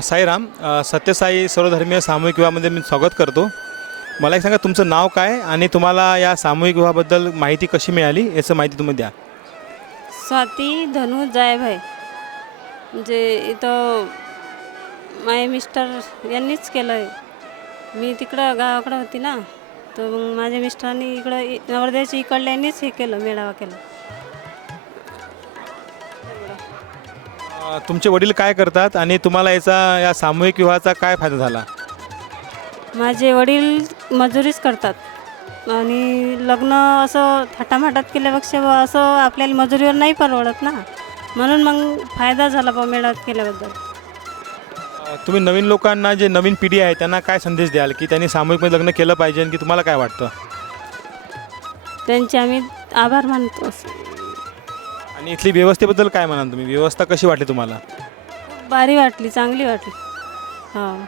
साईराम, सत्यसाई सर्वधर्मीय सामूहिक विवाहामध्ये मी स्वागत करतो. मला एक सांगा, तुमचं नाव काय आणि तुम्हाला या सामूहिक विवाहाबद्दल माहिती कशी मिळाली याचं माहिती तुम्ही द्या. स्वाती धनु जायभाई. म्हणजे इथं माझे मिस्टर यांनीच केलं आहे. मी तिकडं गावाकडं होती ना, तर मग माझ्या मिस्टरांनी इकडं नवरदेवाच्या इकडल्यांनीच हे केलं, मेळावा केला. तुमचे वडील काय करतात आणि तुम्हाला या सामूहिक विवाहाचा काय फायदा झाला? माझे वडील मजुरीच करतात आणि लग्न असं थाटामाटात केल्यापेक्षा असं आपल्याला मजुरीवर नाही परवडत ना, म्हणून मग फायदा झाला बा मेळाव्यात केल्याबद्दल. तुम्ही नवीन लोकांना, जे नवीन पिढी आहे त्यांना काय संदेश द्याल की त्यांनी सामूहिकमध्ये लग्न केलं पाहिजे, की तुम्हाला काय वाटतं? त्यांचे आम्ही आभार मानतो. आणि इथली व्यवस्थेबद्दल काय म्हणाल तुम्ही? व्यवस्था कशी वाटली तुम्हाला? भारी वाटली, चांगली वाटली. हां.